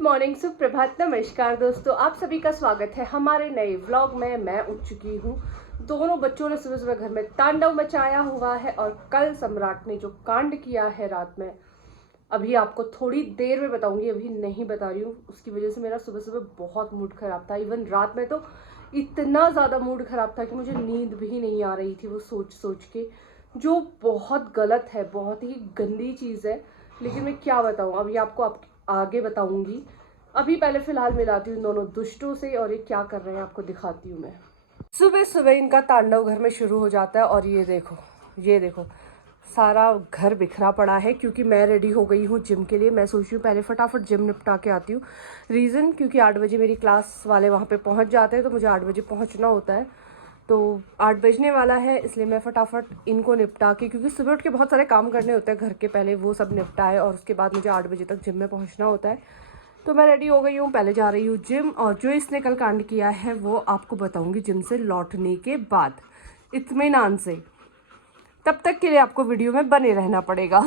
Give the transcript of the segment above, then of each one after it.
Good morning, सुप्रभात, नमस्कार दोस्तों, आप सभी का स्वागत है हमारे नए व्लॉग में। मैं उठ चुकी हूँ। दोनों बच्चों ने सुबह सुबह घर में तांडव मचाया हुआ है और कल सम्राट ने जो कांड किया है रात में, अभी आपको थोड़ी देर में बताऊंगी, अभी नहीं बता रही हूँ। उसकी वजह से मेरा सुबह सुबह बहुत मूड खराब था। इवन रात में तो इतना ज़्यादा मूड खराब था कि मुझे नींद भी नहीं आ रही थी वो सोच सोच के, जो बहुत गलत है, बहुत ही गंदी चीज़ है। लेकिन मैं क्या बताऊँ, अभी आपको आगे बताऊंगी। अभी पहले फिलहाल मिलाती हूँ दोनों दुष्टों से और ये क्या कर रहे हैं आपको दिखाती हूँ मैं। सुबह सुबह इनका तांडव घर में शुरू हो जाता है और ये देखो सारा घर बिखरा पड़ा है क्योंकि मैं रेडी हो गई हूँ जिम के लिए। मैं सोच रही हूँ पहले फटाफट जिम निपटा के आती हूँ। रीज़न क्योंकि 8 बजे मेरी क्लास वाले वहाँ पे पहुँच जाते हैं, तो मुझे 8 बजे पहुँचना होता है। तो 8 बजने वाला है, इसलिए मैं फटाफट इनको निपटा के, क्योंकि सुबह उठ के बहुत सारे काम करने होते हैं घर के, पहले वो सब निपटाए और उसके बाद मुझे 8 बजे तक जिम में पहुँचना होता है। तो मैं रेडी हो गई हूँ, पहले जा रही हूँ जिम। और जो इसने कल कांड किया है वो आपको बताऊँगी जिम से लौटने के बाद, इत्मीनान से। तब तक के लिए आपको वीडियो में बने रहना पड़ेगा।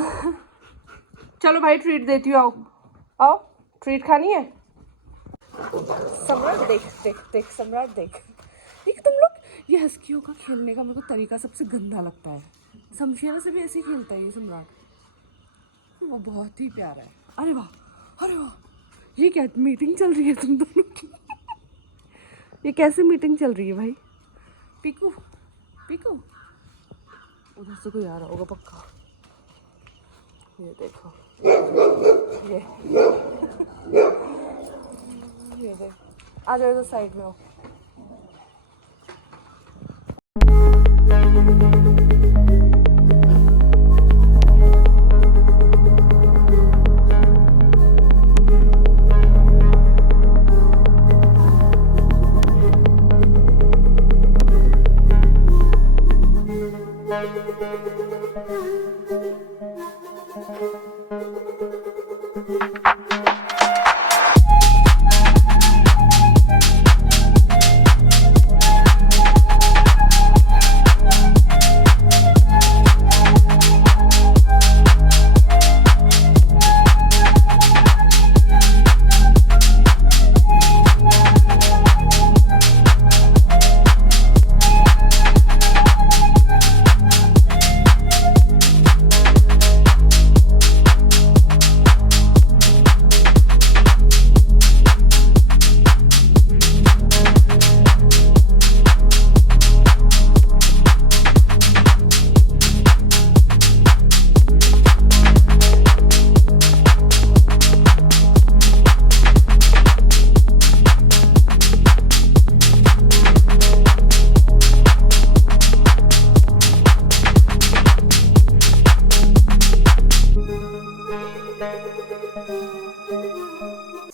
चलो भाई, ट्रीट देती हूँ, आओ आओ, ट्रीट खानी है। सम्राट देख देख देख, सम्राट देख देख। तुम लोग, ये हस्कियों का खेलने का मेरे को तरीका सबसे गंदा लगता है। शमशेरा से भी ऐसे ही खेलता है ये सम्राट, वो बहुत ही प्यारा है। अरे वाह, अरे वाह, ये क्या मीटिंग चल रही है तुम दोनों की? ये कैसे मीटिंग चल रही है भाई? पीकू पीकू, उधर से कोई आ रहा होगा पक्का। ये देखो, ये ये देख, आ जाओ इधर साइड में हो।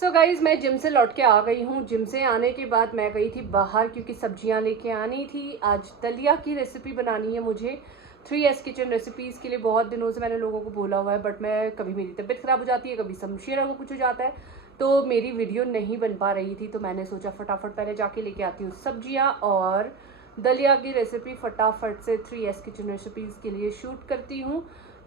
सो गाइज, मैं जिम से लौट के आ गई हूँ। जिम से आने के बाद मैं गई थी बाहर क्योंकि सब्जियाँ लेके आनी थी। आज दलिया की रेसिपी बनानी है मुझे 3S किचन रेसिपीज़ के लिए। बहुत दिनों से मैंने लोगों को बोला हुआ है, बट मैं कभी मेरी तबीयत ख़राब हो जाती है, कभी शमशेरा को कुछ हो जाता है, तो मेरी वीडियो नहीं बन पा रही थी। तो मैंने सोचा फटाफट पहले जाके लेके आती हूँ सब्जियाँ और दलिया की रेसिपी फटाफट से 3S किचन रेसिपीज़ के लिए शूट करती हूँ।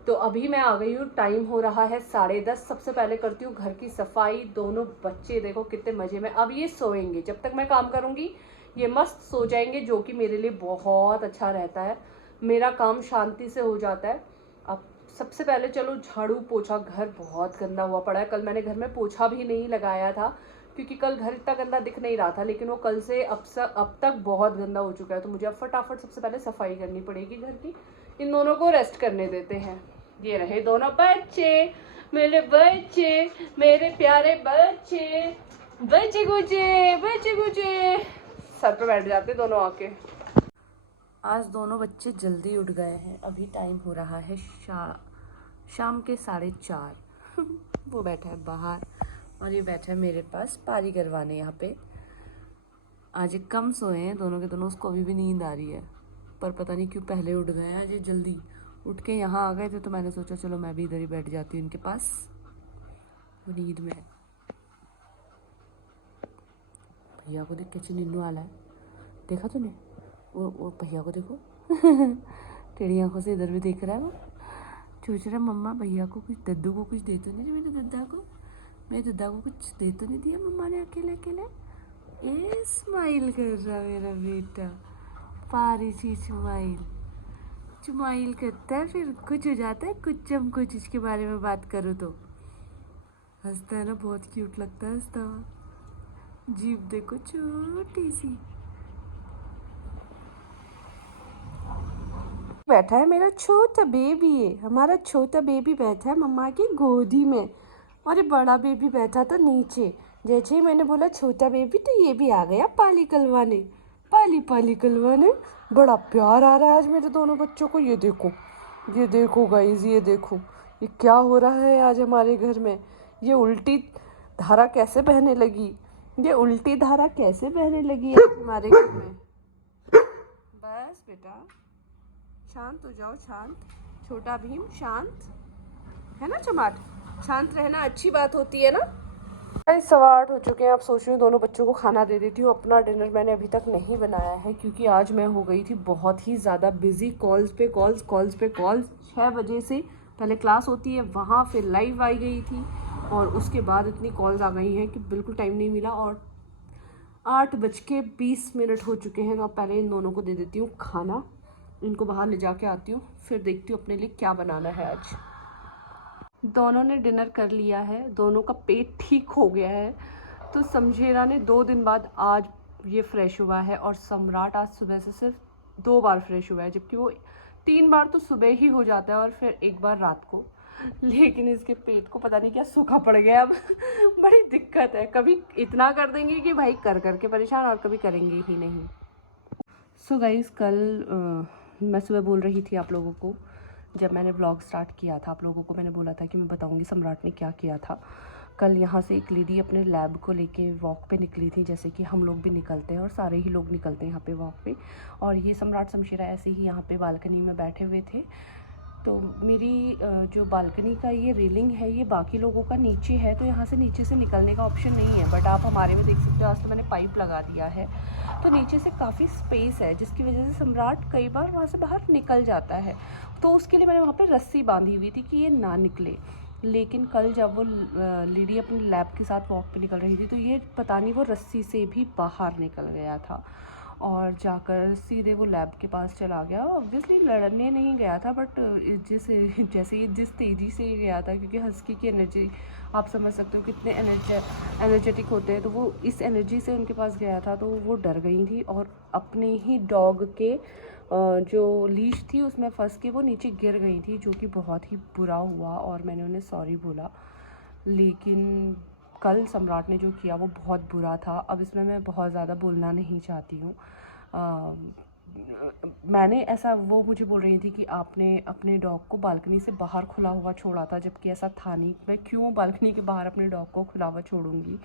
तो अभी मैं आ गई हूँ, टाइम हो रहा है 10:30। सबसे पहले करती हूँ घर की सफाई। दोनों बच्चे देखो कितने मज़े में, अब ये सोएंगे, जब तक मैं काम करूँगी ये मस्त सो जाएंगे, जो कि मेरे लिए बहुत अच्छा रहता है। मेरा काम शांति से हो जाता है। अब सबसे पहले चलो झाड़ू पोछा, घर बहुत गंदा हुआ पड़ा है। कल मैंने घर में पोछा भी नहीं लगाया था क्योंकि कल घर इतना गंदा दिख नहीं रहा था, लेकिन वो कल से अब तक बहुत गंदा हो चुका है। तो मुझे अब फटाफट सबसे पहले सफाई करनी पड़ेगी घर की। इन दोनों को रेस्ट करने देते हैं। ये रहे दोनों बच्चे, मेरे बच्चे, मेरे प्यारे बच्चे, बच्चे गुचे सर पे बैठ जाते दोनों आके। आज दोनों बच्चे जल्दी उठ गए हैं। अभी टाइम हो रहा है शाम के 4:30। वो बैठा है बाहर और ये बैठा है मेरे पास पारी करवाने। यहाँ पे आज कम सोए हैं दोनों के दोनों, उसको अभी भी नींद आ रही है, पर पता नहीं क्यों पहले उठ गए हैं। आज ये जल्दी उठ के यहाँ आ गए थे, तो मैंने सोचा चलो मैं भी इधर ही बैठ जाती हूँ इनके पास। वो नींद में है। भैया को देख कैसे निन्नू आला है, देखा तूने? वो भैया को देखो। टेढ़ी आंखों से इधर भी देख रहा है वो। सोच रहा मम्मा भैया को कुछ, दद्दू को कुछ दे तो नहीं मेरे दद्दा को, मेरे दादा को कुछ दे तो नहीं दिया मम्मा ने अकेले अकेले? ए स्माइल कर रहा मेरा बेटा, पारी सी स्माइल। स्माइल करता है फिर कुछ हो जाता है, कुछ इसके बारे में बात करो तो हंसता है ना, बहुत क्यूट लगता है हंसता हुआ। जीभ देखो छोटी सी। बैठा है मेरा छोटा बेबी है, हमारा छोटा बेबी बैठा है मम्मा की गोदी में, और ये बड़ा बेबी बैठा था नीचे। जैसे ही मैंने बोला छोटा बेबी तो ये भी आ गया पाली कलवाने, पाली कलवाने। बड़ा प्यार आ रहा है आज मेरे दोनों बच्चों को। ये देखो गाइस, ये देखो ये क्या हो रहा है आज हमारे घर में। ये उल्टी धारा कैसे बहने लगी, ये उल्टी धारा कैसे बहने लगी आज हमारे घर में। बस बेटा शांत हो जाओ, शांत। छोटा भीम शांत है ना, चमाट शांत रहना अच्छी बात होती है ना। 8:15 हो चुके हैं। अब सोच रही हूँ दोनों बच्चों को खाना दे देती हूँ। अपना डिनर मैंने अभी तक नहीं बनाया है क्योंकि आज मैं हो गई थी बहुत ही ज़्यादा बिजी, कॉल्स पे कॉल्स 6 बजे से पहले क्लास होती है वहाँ, फिर लाइव आई गई थी और उसके बाद इतनी कॉल्स आ गई हैं कि बिल्कुल टाइम नहीं मिला। और 8:20 हो चुके हैं। तो अब पहले इन दोनों को दे देती हूँ खाना, इनको बाहर ले जाके आती हूँ, फिर देखती हूँ अपने लिए क्या बनाना है आज। दोनों ने डिनर कर लिया है, दोनों का पेट ठीक हो गया है। तो समझेरा ने 2 दिन बाद आज ये फ्रेश हुआ है और सम्राट आज सुबह से सिर्फ 2 बार फ्रेश हुआ है, जबकि वो 3 बार तो सुबह ही हो जाता है और फिर 1 बार रात को। लेकिन इसके पेट को पता नहीं क्या सूखा पड़ गया अब। बड़ी दिक्कत है, कभी इतना कर देंगे कि भाई कर करके परेशान, और कभी करेंगे ही नहीं। सो गाइस, कल मैं सुबह बोल रही थी आप लोगों को, जब मैंने व्लॉग स्टार्ट किया था आप लोगों को मैंने बोला था कि मैं बताऊंगी सम्राट ने क्या किया था। कल यहाँ से एक लेडी अपने लैब को लेके वॉक पे निकली थी, जैसे कि हम लोग भी निकलते हैं और सारे ही लोग निकलते हैं यहाँ पे वॉक पे। और ये सम्राट शमशेरा ऐसे ही यहाँ पे बालकनी में बैठे हुए थे। तो मेरी जो बालकनी का ये रेलिंग है ये बाकी लोगों का नीचे है, तो यहाँ से नीचे से निकलने का ऑप्शन नहीं है। बट आप हमारे में देख सकते हो, आज तो मैंने पाइप लगा दिया है तो नीचे से काफ़ी स्पेस है, जिसकी वजह से सम्राट कई बार वहाँ से बाहर निकल जाता है। तो उसके लिए मैंने वहाँ पे रस्सी बांधी हुई थी कि ये ना निकले। लेकिन कल जब वो लेडी अपने लैब के साथ वॉक पे निकल रही थी तो ये पता नहीं वो रस्सी से भी बाहर निकल गया था और जाकर सीधे वो लैब के पास चला गया। ऑब्वियसली लड़ने नहीं गया था, बट जिस तेज़ी से ही गया था, क्योंकि हस्की की एनर्जी आप समझ सकते हो कितने एनर्जेटिक होते हैं, तो वो इस एनर्जी से उनके पास गया था तो वो डर गई थी और अपने ही डॉग के जो लीश थी उसमें फंस के वो नीचे गिर गई थी, जो कि बहुत ही बुरा हुआ और मैंने उन्हें सॉरी बोला। लेकिन कल सम्राट ने जो किया वो बहुत बुरा था। अब इसमें मैं बहुत ज़्यादा बोलना नहीं चाहती हूँ। मैंने ऐसा, वो मुझे बोल रही थी कि आपने अपने डॉग को बालकनी से बाहर खुला हुआ छोड़ा था, जबकि ऐसा था नहीं। मैं क्यों बालकनी के बाहर अपने डॉग को खुला हुआ छोड़ूंगी,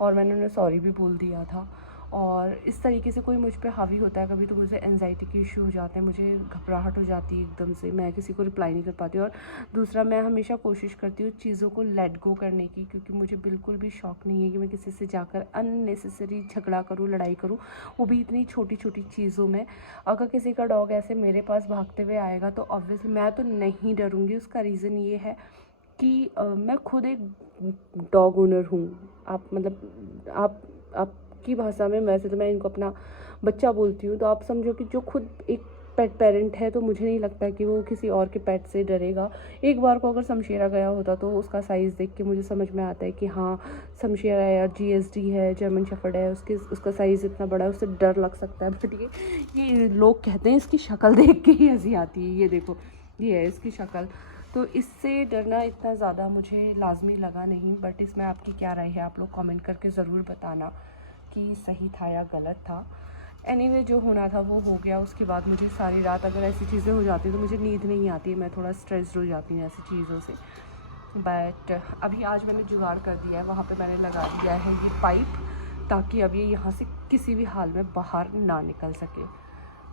और मैंने उन्हें सॉरी भी बोल दिया था। और इस तरीके से कोई मुझ पे हावी होता है कभी तो मुझे एंजाइटी के इशू हो जाते हैं, मुझे घबराहट हो जाती है एकदम से, मैं किसी को रिप्लाई नहीं कर पाती। और दूसरा, मैं हमेशा कोशिश करती हूँ चीज़ों को लेट गो करने की, क्योंकि मुझे बिल्कुल भी शौक़ नहीं है कि मैं किसी से जाकर अननेसेसरी झगड़ा करूँ, लड़ाई करूँ, वो भी इतनी छोटी छोटी चीज़ों में। अगर किसी का डॉग ऐसे मेरे पास भागते हुए आएगा तो ऑब्वियसली मैं तो नहीं डरूँगी। उसका रीज़न ये है कि मैं खुद एक डॉग ओनर हूँ। आप मतलब आपकी भाषा में, वैसे तो मैं इनको अपना बच्चा बोलती हूँ, तो आप समझो कि जो खुद एक पेट पेरेंट है, तो मुझे नहीं लगता कि वो किसी और के पेट से डरेगा। एक बार को अगर शमशेरा गया होता तो उसका साइज़ देख के मुझे समझ में आता है कि हाँ शमशेरा है या GSD है, जर्मन शेफर्ड है, उसका साइज़ इतना बड़ा है, उससे डर लग सकता है। बट ये लोग कहते हैं, इसकी शक्ल देख के ही हंसी आती है। ये देखो, ये है इसकी शक्ल, तो इससे डरना इतना ज़्यादा मुझे लाजमी लगा नहीं। बट इसमें आपकी क्या राय है, आप लोग कमेंट करके ज़रूर बताना कि सही था या गलत था। एनीवे, जो होना था वो हो गया। उसके बाद मुझे सारी रात अगर ऐसी चीज़ें हो जाती तो मुझे नींद नहीं आती, मैं थोड़ा स्ट्रेस्ड हो जाती हूँ ऐसी चीज़ों से। बट अभी आज मैंने जुगाड़ कर दिया है, वहाँ पे मैंने लगा दिया है ये पाइप, ताकि अब ये यहाँ से किसी भी हाल में बाहर ना निकल सके।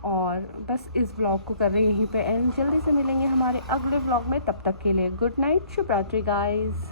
और बस इस व्लॉग को कर रहे हैं यहीं पे एंड। जल्दी से मिलेंगे हमारे अगले व्लॉग में, तब तक के लिए गुड नाइट, शुभ रात्रि गाइज़।